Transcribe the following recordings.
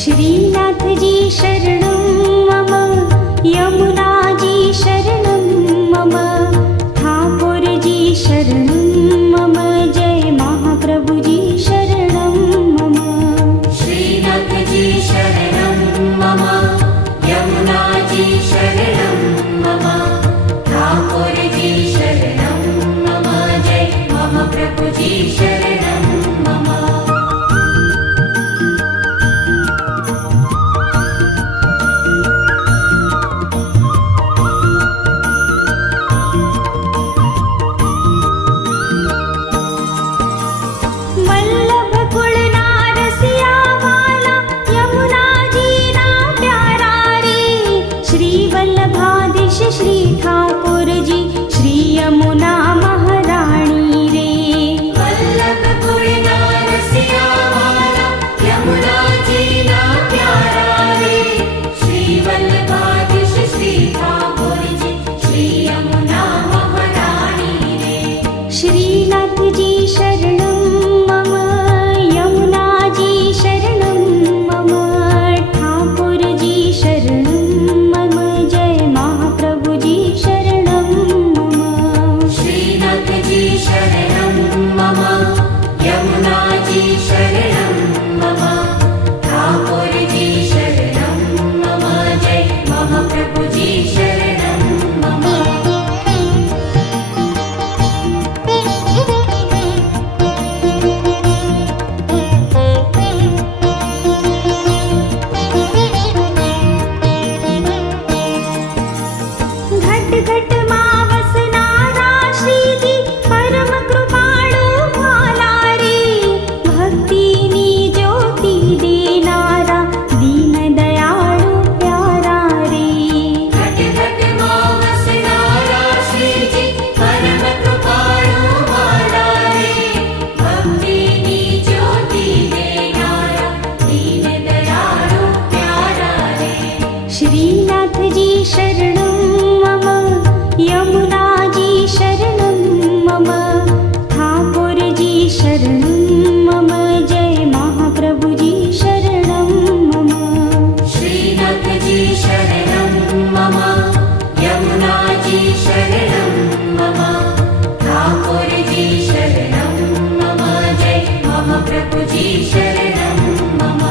श्रीनाथजी शरणं मम, यमुनाजी शरणं मम, ठाकुरजी शरणं मम, जय महाप्रभुजी शरणं मम। श्रीनाथजी शरणं मम, यमुनाजी शरणं मम, ठाकुरजी शरणं मम, जय महाप्रभुजी शरणं मम। वल्लभ कुलना रसिया वाला, यमुनाजी ना प्यारा रे, श्री वल्लभाधीश श्री ठाकुर जी, श्री यमुना महारानी रे। वल्लभ कुलना रसिया वाला, यमुनाजी ना प्यारा रे, श्री वल्लभाधीश श्री ठाकुर जी, श्री यमुना महारानी रे। श्रीनाथजी शरणं मम, यमुनाजी शरणं मम, ठाकुरजी शरणं मम, जय महाप्रभुजी शरणं मम। श्रीनाथजी शरणं मम, यमुनाजी शरणं मम, ठाकुरजी शरणं मम, जय महाप्रभुजी शरणं मम। घट घट मां वसनारा श्रीजी, परम कृपाळु भाला रे, भक्तिनी ज्योति देनारा, दीन दयाळु प्यारा रे। घट घट मां वसनारा श्रीजी, परम कृपाळु भाला रे, भक्तिनी ज्योति देनारा, दीन दयाळु प्यारा रे। श्रीनाथजी शरणं मम, यमुनाजी शरणं मम, ठाकुरजी शरणं मम, जय महाप्रभुजी शरणं मम। श्रीनाथजी शरणं मम, यमुनाजी शरणं मम, ठाकुरजी शरणं मम, जय महाप्रभुजी शरणं मम।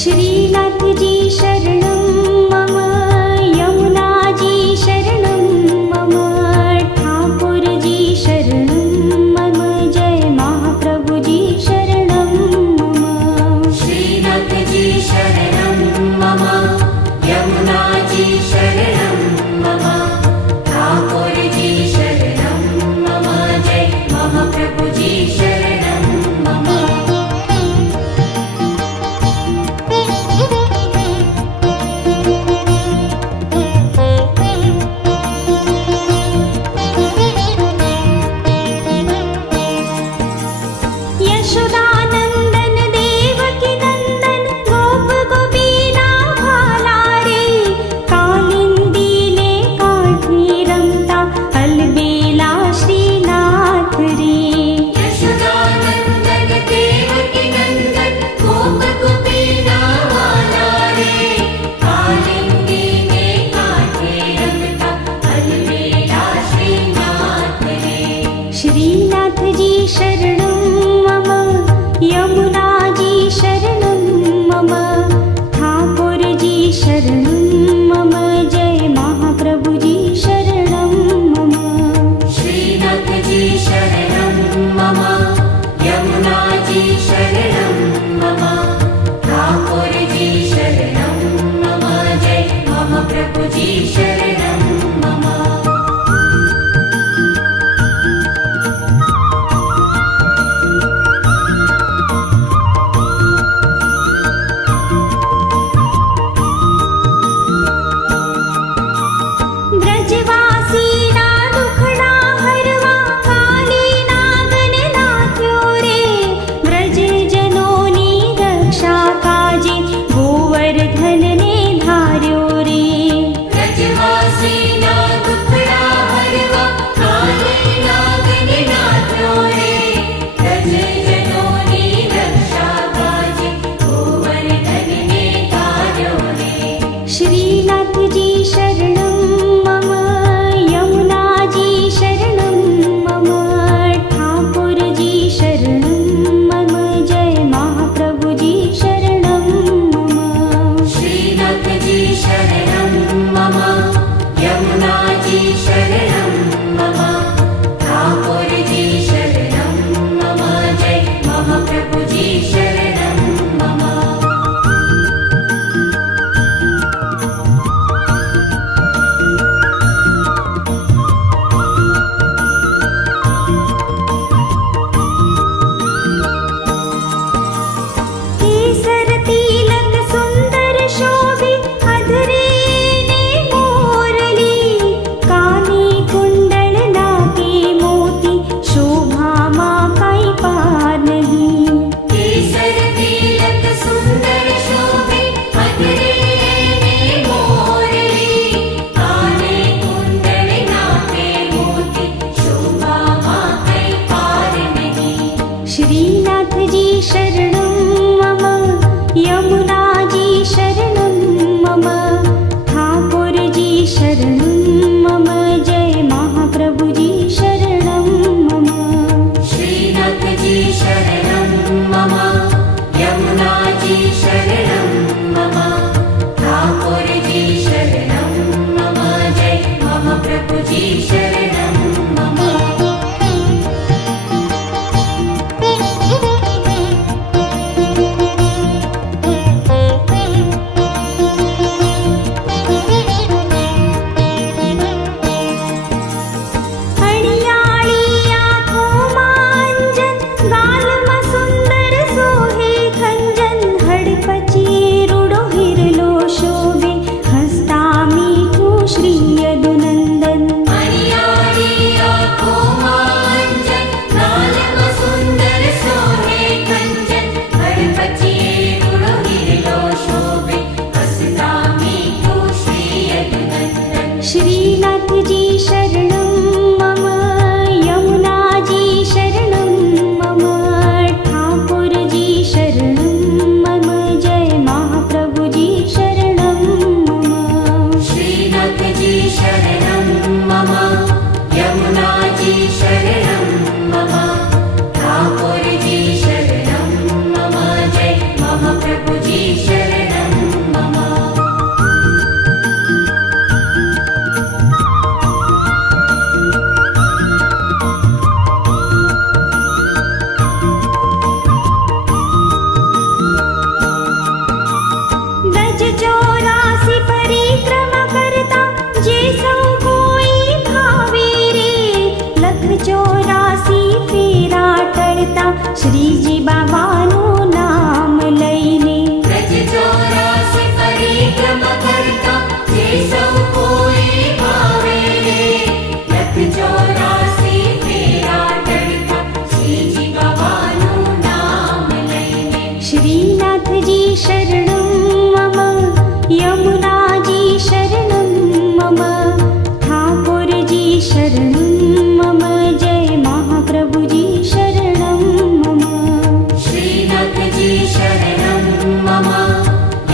श्रीनाथजी शरणं मम यमुनाजी शरणं मम ठाकुरजी शरणं मम जय महाप्रभुजी शरणं मम श्रीनाथजी शरणं मम यमुनाजी शरणं मम ठाकुरजी शरणं मम जय महाप्रभुजी शरणं मम શ્રીજી બાબાનું નામ લઈને. વ્રજ 84 પરિક્રમા કરતા જે સૌ કોઈ ભાવે રે. લખ 84 ફેરા ટળતા શ્રીજી બાબાનું નામ લઈને. શ્રીનાથજી શરણમ મમ, યમુનાજી શરણમ મમ, ઠાકોરજી શરણમ મમ, જય મહાપ્રભુજી શરણમ મમ. શ્રીનાથજી શરણમ મમ,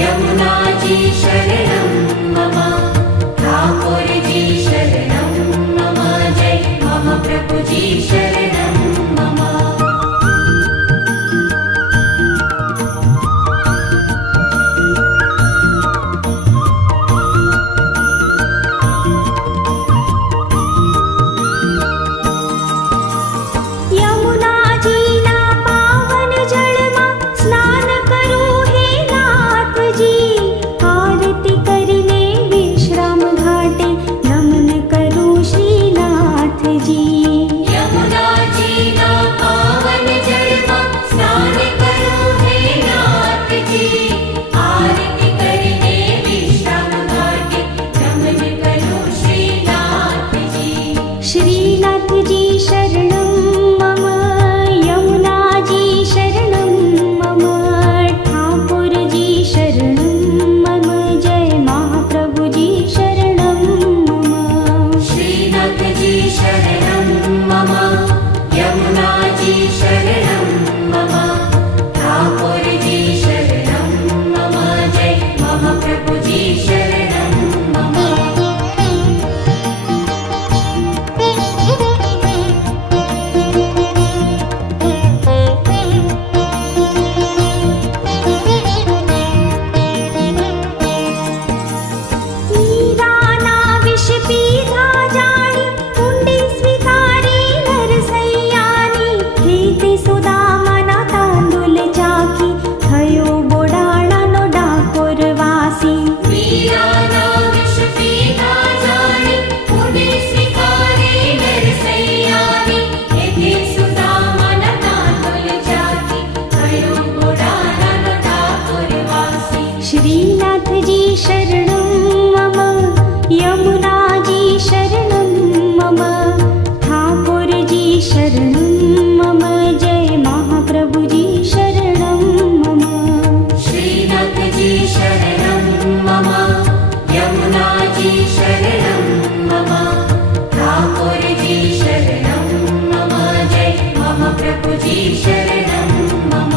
યમુનાજી શરણમ મમ, ઠાકોરજી શરણમ મમ, જય મહાપ્રભુજી શરણમ મમ. યમુનાજીના પાવન જળમાં સ્નાન કરું હે નાથજી. આરતી કરીને વિશ્રામ ઘાટે નમન કરું શ્રીનાથજી. યમુનાજીના પાવન જળમાં સ્નાન કરું હે નાથજી. આરતી કરીને વિશ્રામ ઘાટે નમન કરું શ્રીનાથજી. શ્રીનાથજી શરણમ મમ, યમુનાજી શરણમ મમ, ઠાકોરજી શરણમ મમ, જય મહાપ્રભુજી શરણમ મમ. શ્રીનાથજી શરણમ મમ, યમુનાજી શરણમ મમ, ઠાકોરજી શરણમ મમ, જય મહાપ્રભુજી શરણમ મમ. મીરાના વિષ પીધા જાણી, ઊંડી સ્વીકારી નરસૈયાની. ખેતી સુદામાના તાંદુલ ચાખી, થયો બોડાણાનો ડાકોર વાસી. મીરાના વિષ પીધા જાણી, ઊંડી સ્વીકારી નરસૈયાની. એથી સુદામાના તાંદુલ ચાખી, થયો બોડાણાનો ડાકોર વાસી. શ્રીનાથજી શરણમ મમ, યમુનાજી શરણમ મમ, ઠાકોરજી શરણમ મમ, જય મહાપ્રભુજી શરણમ મમ. શ્રીનાથજી શરણમ મમ, યમુનાજી શરણમ મમ, ઠાકોરજી શરણમ મમ, જય મહાપ્રભુજી શરણમ મમ.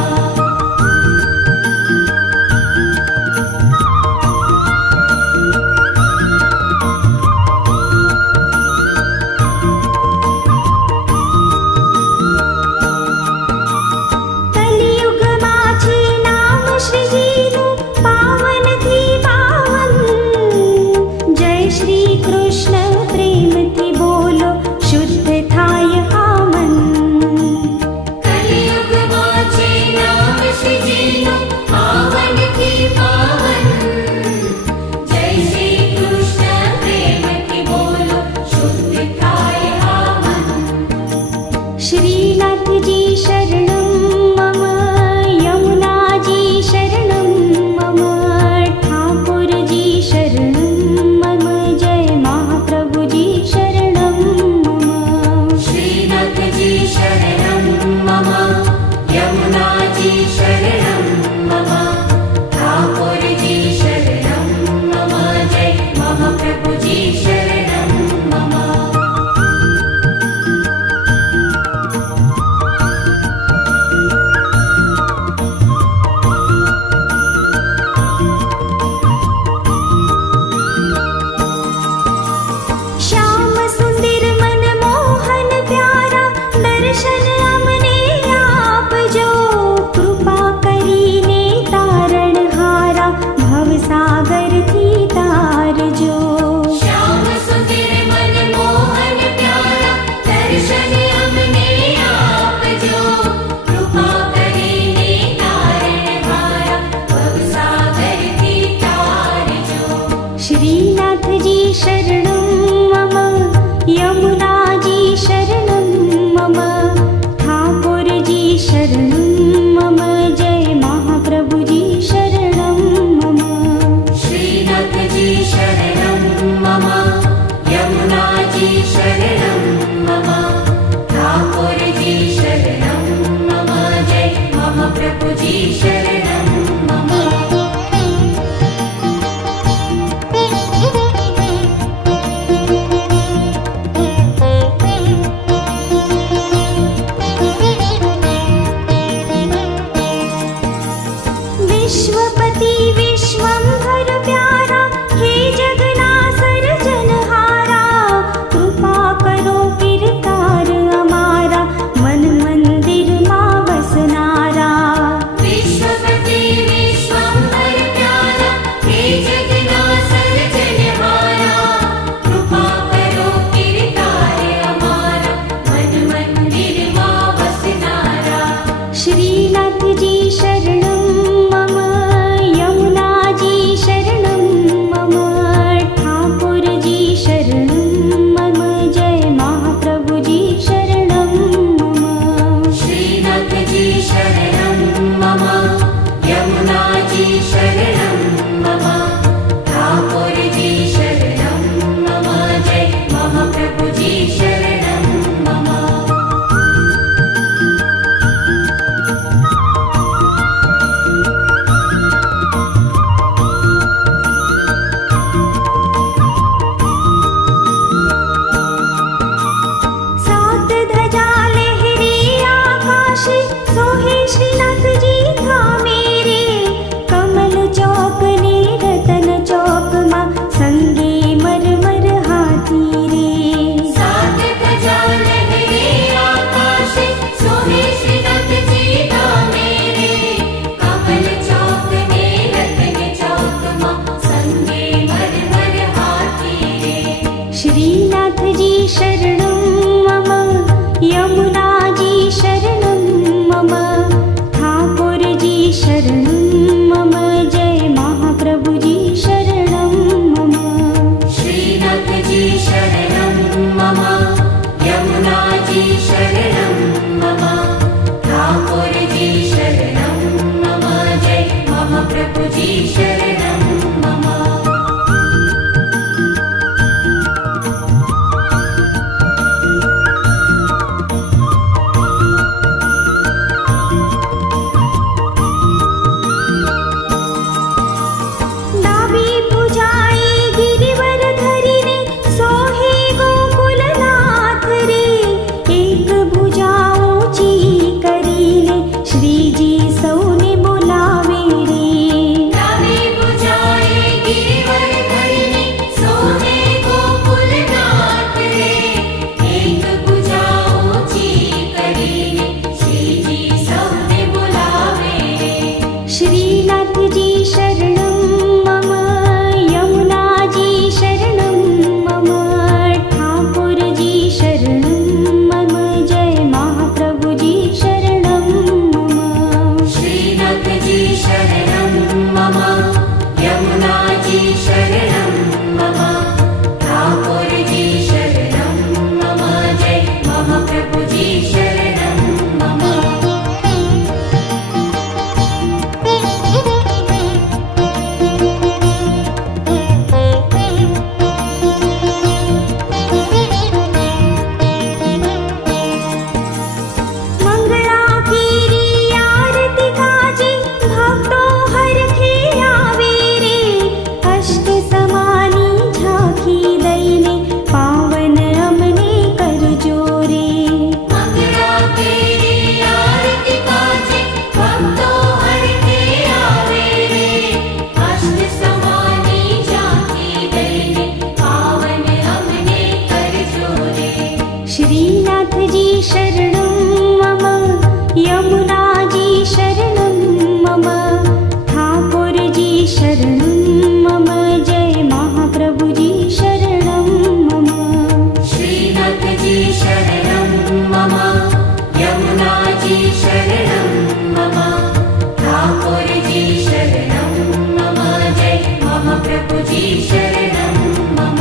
जी शरणं मम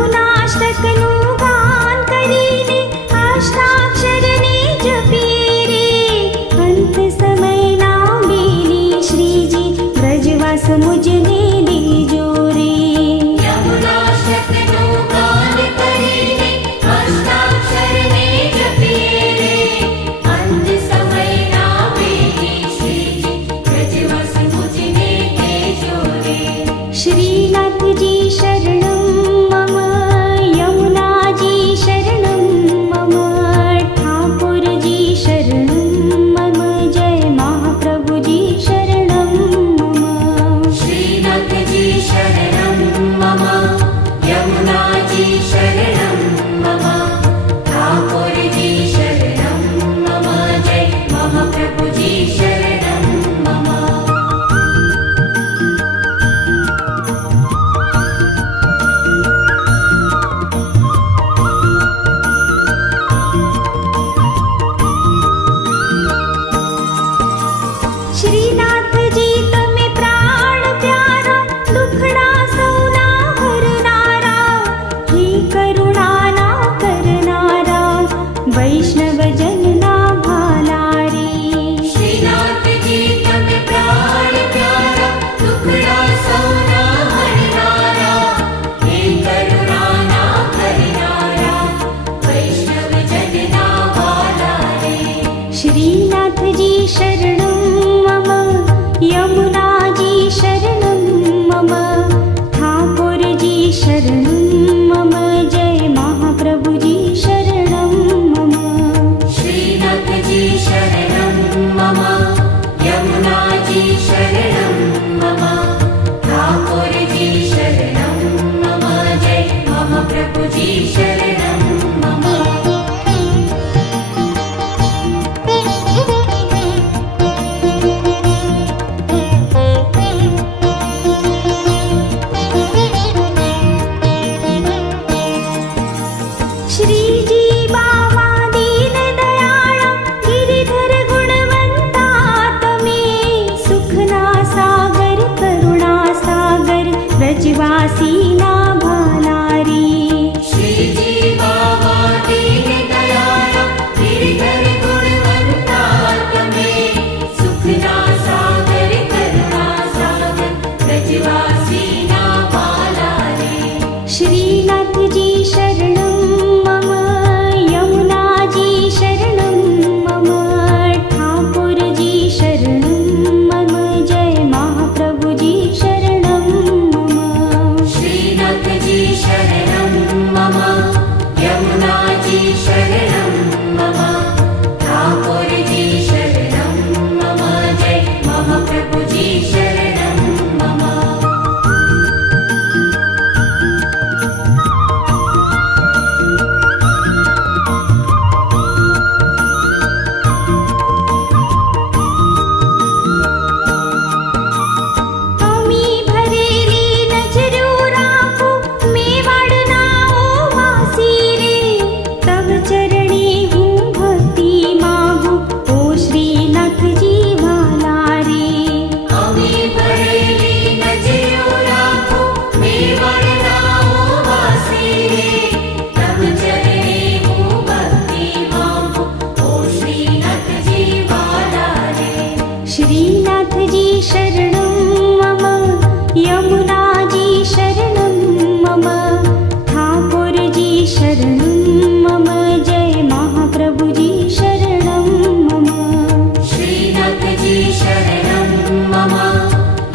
યમુનાષ્ટકનું ગાન કરીને અષ્ટાક્ષરને જપીએ રે અંત સમયના બેલી શ્રીજી બ્રજવાસ મુજને દેજો રે यमुनाष्टकનું ગાન કરીને અષ્ટાક્ષરને જપીએ રે અંત સમયના વેદી શ્રીજી બ્રજવાસ મુજને દેજો રે શ્રીનાથજી શરણં મમ યમુનાજી શરણં મમ ઠાકોરજી શરણં મમ જય મહાપ્રભુજી શરણં મમ श्रीनाथजी शरणं मम यमुनाजी शरणं मम ठाकुरजी शरणं मम जय महाप्रभुजी शरणं मम શ્રીનાથજી તમે પ્રાણ પ્યારા દુખડા સૌના હરનારા હે કરુણાના કરનારા વૈષ્ણવજનના ભાલા રે श्रीनाथजी तमे प्राण प्यारा दुखड़ा सौना हरनारा हे करुणाना करनारा वैष्णव जनना वाला रे श्रीनाथजी शरणं मम यमुनाजी शरणं मम ठाकुरजी शरणं मम जय महाप्रभुजी शरणं मम श्रीनाथजी शरणं मम यमुनाजी शरणं मम ठाकुरजी शरणं मम जय महाप्रभुजी शरणं मम श्रीजी बावा दीन दयाळा गिरिधर गुणवंता तमे सुखना सागर करुणा सागर ब्रजवासीना भाला रे श्रीजी बाबा दीन दयाला गिरिधर गुणवंता तमे सुखना सागर करुणा सागर ब्रजवासीना वाला रे श्रीनाथजी शरणं मम यमुनाजी शरणं मम ठाकुरजी शरणं मम जय महाप्रभुजी शरणं मम श्रीनाथजी शरणं मम यमुनाजी शरणं मम ठाकुरजी शरणं मम जय महाप्रभुजी शरणं मम અમી ભરેલી નજરો રાખો મેવાડના ઓ વાસી રે તવ ચરણે હું ભક્તિ માગું ઓ શ્રીનાથજી વાલા રે अमी भरेली नजरो राखो मेवाड़नाओ वासी रे तब चरणे हूँ भक्ति मांगू ओ श्रीनाथजी वाला रे श्रीनाथजी शरणं मम यमुनाजी शरणं मम ठाकुरजी शरणं मम जय महाप्रभुजी शरणं मम श्रीनाथजी शरणं मम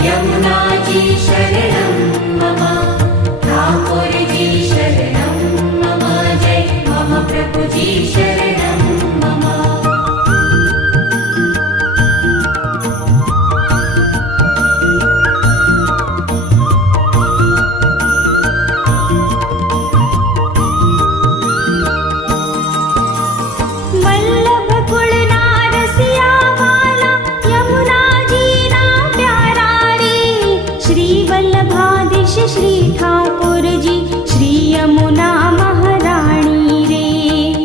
यमुनाजी शरणं मम ठाकुरजी शरणं मम जय महाप्रभुजी शरणं मम वल्लभादि द्वारकाधीश श्री ठाकुर जी, श्री यमुना महारानी रे।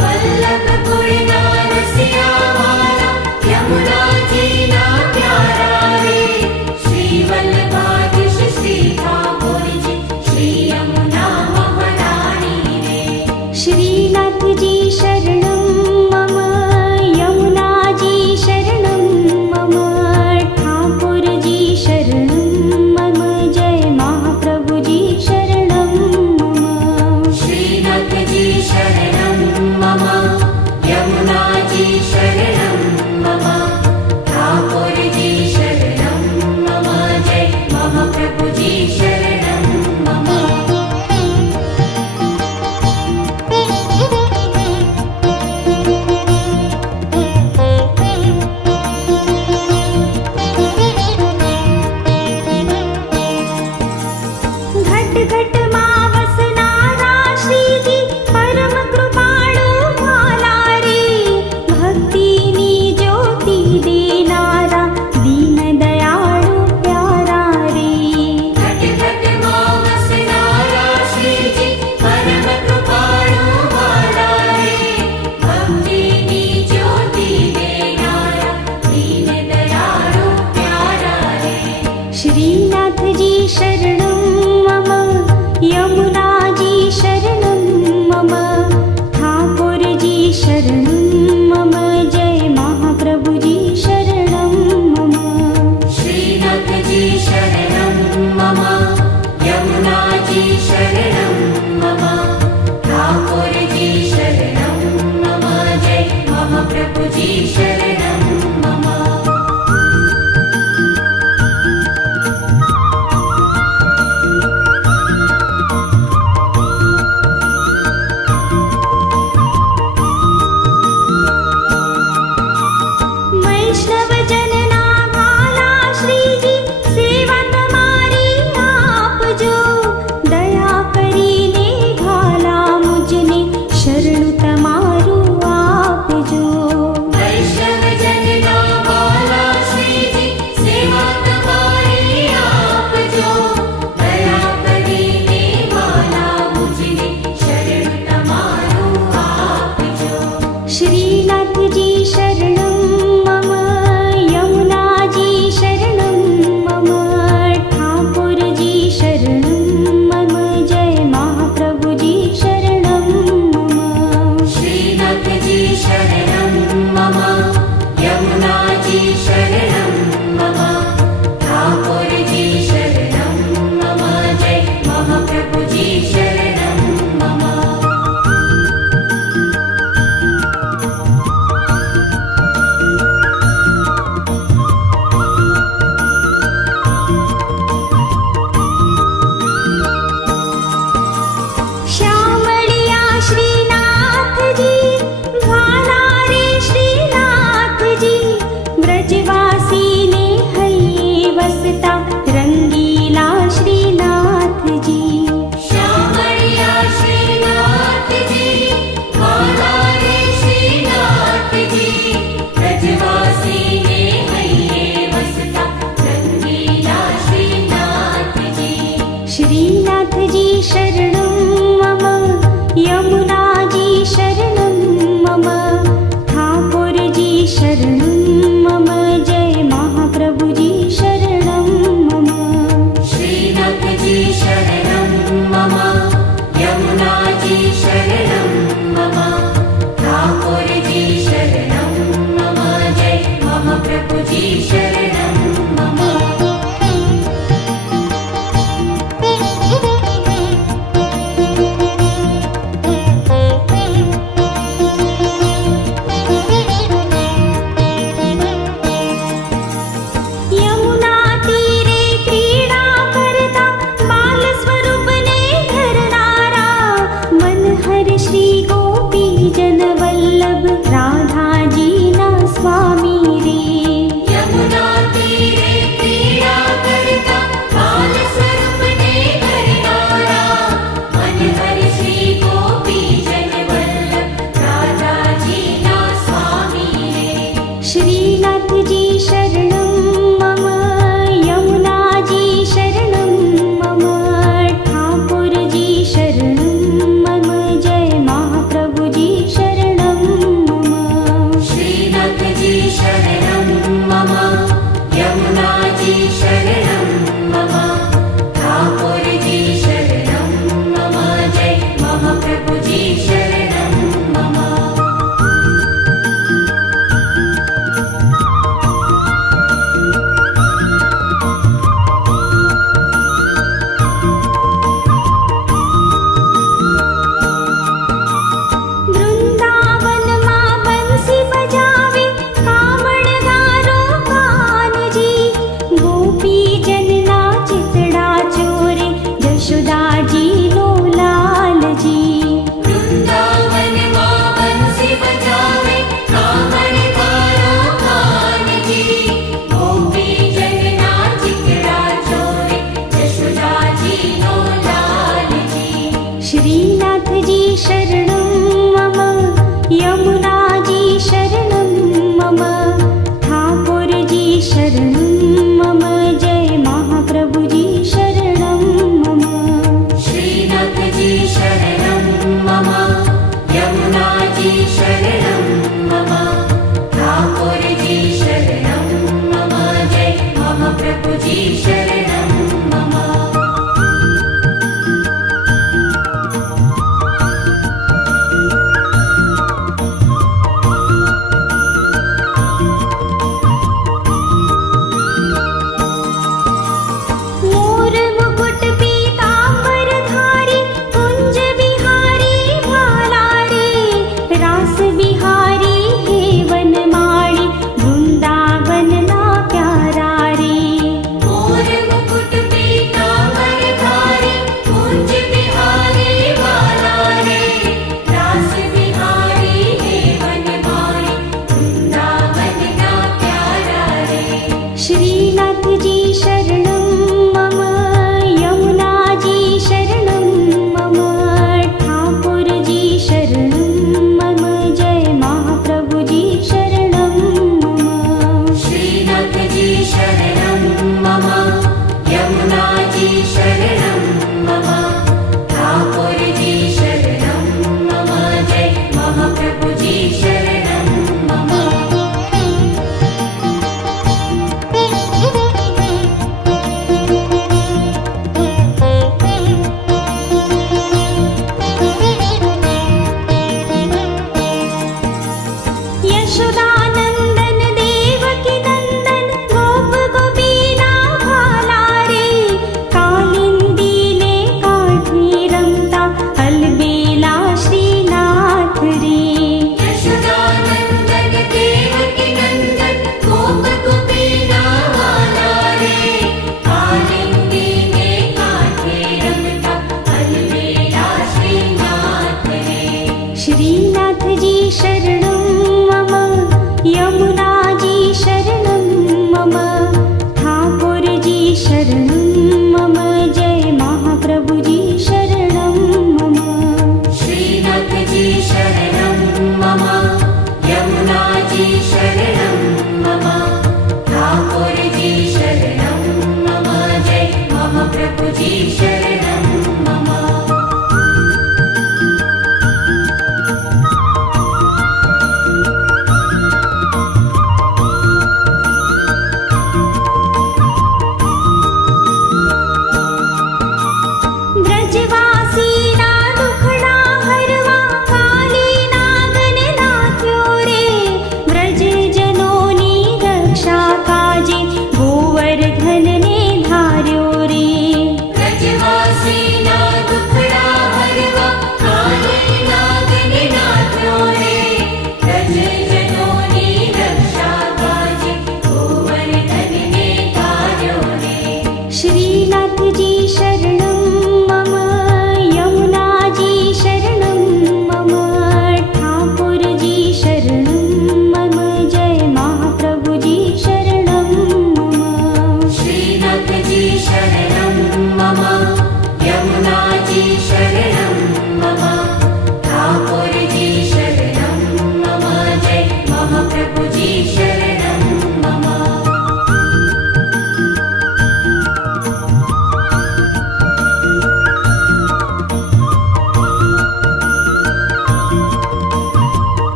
वल्लभपुर ना रसिया वाला, यमुना जी ना प्यारा रे। श्री वल्लभाधीश श्री ठाकुर जी, श्री यमुना महारानी रे। श्रीनाथ जी शरणं मम, यमुना जी शरणं मम, ठाकुर जी शरणं मम, जय महाप्रभु जी शरणं मम। श्रीनाथ जी शरणं मम, यमुना जी शरणं मम, ठाकुर जी शरणं मम, जय महाप्रभु जी शरणं मम। घट घट मां वसनारा श्रीजी, परम कृपाळु भाला रे। भक्तिनी ज्योति देनारा, दीन दयाळु प्यारा रे। घट घट मां वसनारा श्रीजी, परम कृपाळु वाला रे। भक्तिनी ज्योति देनारा, दीन दयाळु प्यारा रे। श्रीनाथ जी शरणं मम, यमुना जी शरणं मम, ठाकुर जी शरणं मम, जय महाप्रभु जी शरणं मम। श्रीनाथ जी शरणं मम, यमुना जी शरणं मम, ठाकुर जी शरणं मम, जय महाप्रभु जी शरणं मम। वैष्णव जनना भाला श्रीजी, सेवा तमारी आपजो। दया करीने घाला मुझने, शरणु तमारू आपजो। वैष्णव जनना वाला श्रीजी, सेवा तुम्हारी आपजो। दया करीने वाला मुझने, शरण तमारू आपजो। श्रीनाथ जी शरणं मम, यमुना जी शरणं मम, ठाकुर जी शरणं मम, जय महाप्रभु जी शरणं मम। श्रीनाथ जी शरणं मम, यमुना जी शरणं मम, ठाकुर जी शरणं मम, जय महाप्रभु जी शरणं मम। श्यामळिया श्रीनाथ जी, भाला रे श्रीनाथ जी, ब्रजवासी ने हये वसता, रंगीला श्रीनाथ जी। श्यामळिया श्रीनाथ जी, भाला रे श्रीनाथ जी, ब्रजवासी ने हये वसता, रंगीला श्रीनाथ जी। श्रीनाथ जी शरणं मम, यमुना जी शरणं मम, ठाकुर जी शरणं मम, जय महाप्रभु जी शरणं मम। श्रीनाथ जी शरणं मम, यमुना जी शरणं मम, ठाकुर जी शरणं मम, जय महाप्रभु जी शरणं मम।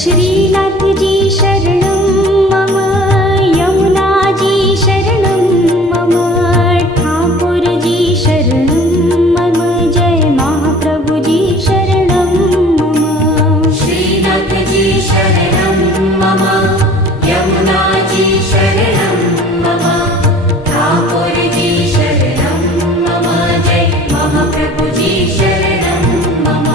श्रीनाथजी शरणं मम यमुनाजी शरणं मम ठाकुरजी शरणं मम जय महाप्रभुजी शरणं मम श्रीनाथजी शरणं मम यमुनाजी शरणं मम ठाकुरजी शरणं मम जय महाप्रभुजी शरणं मम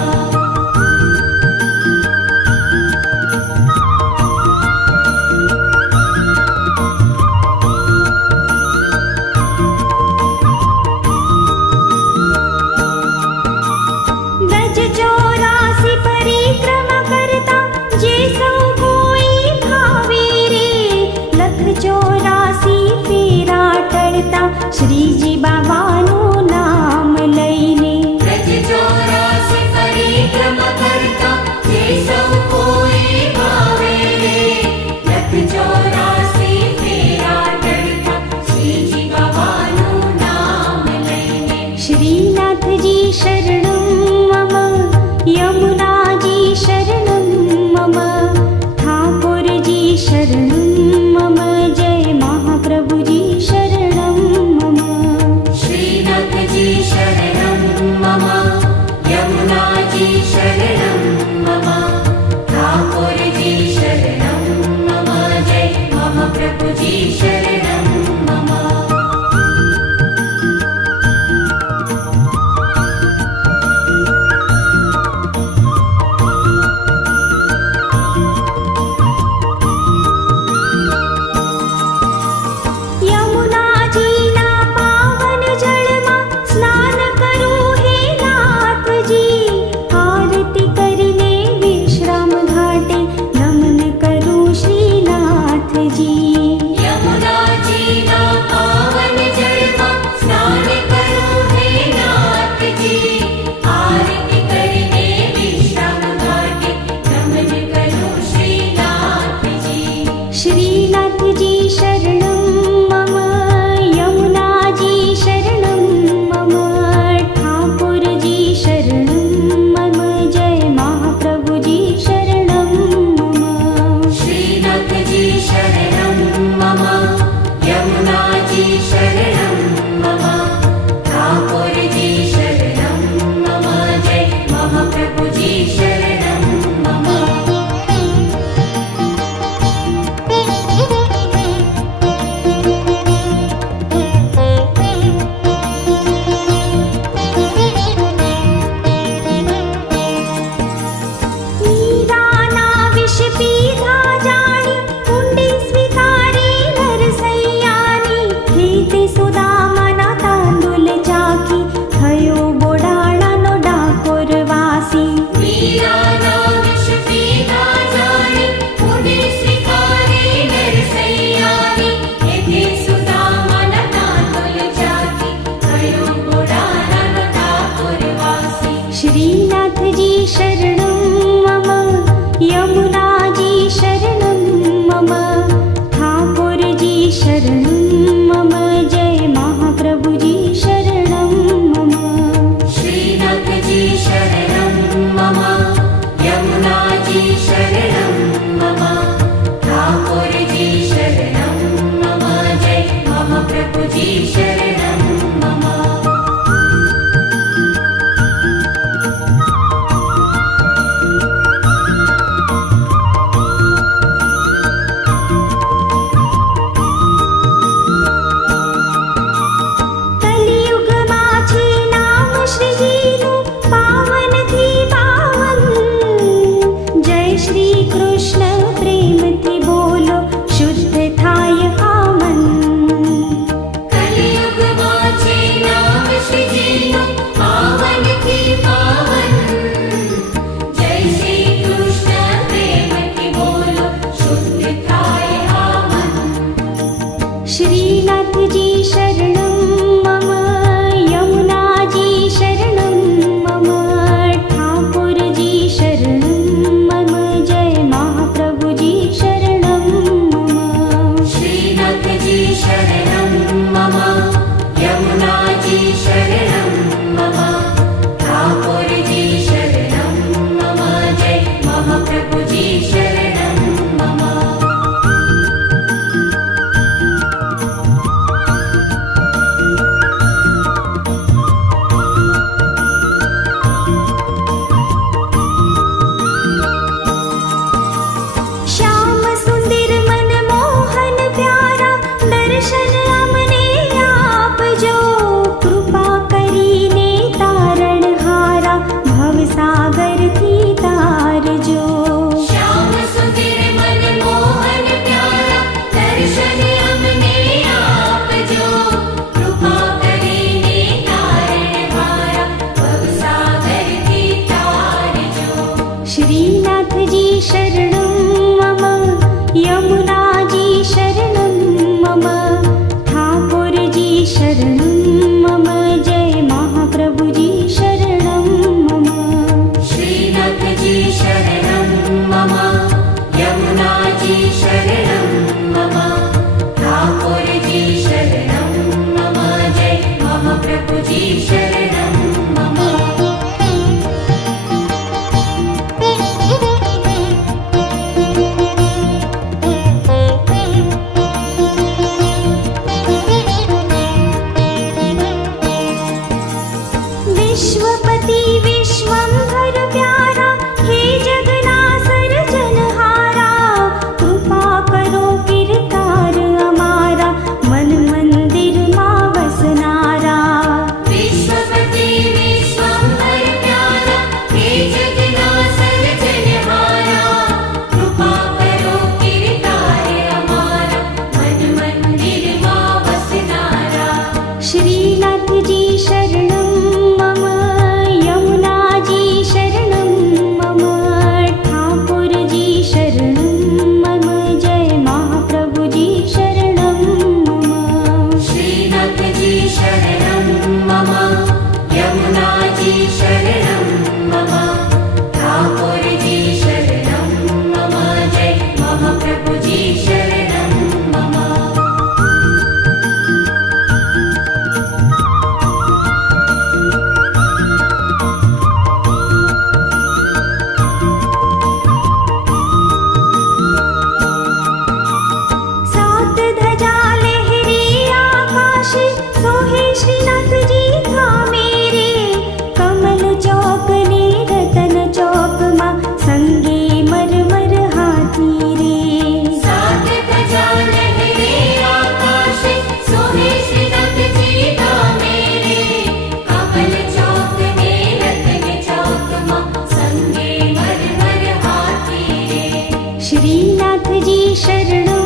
श्रीनाथजी शरणं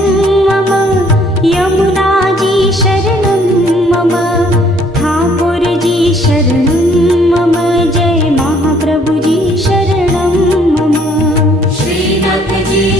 मम यमुनाजी शरणं मम ठाकुरजी शरणं मम जय महाप्रभुजी शरणं मम श्रीनाथजी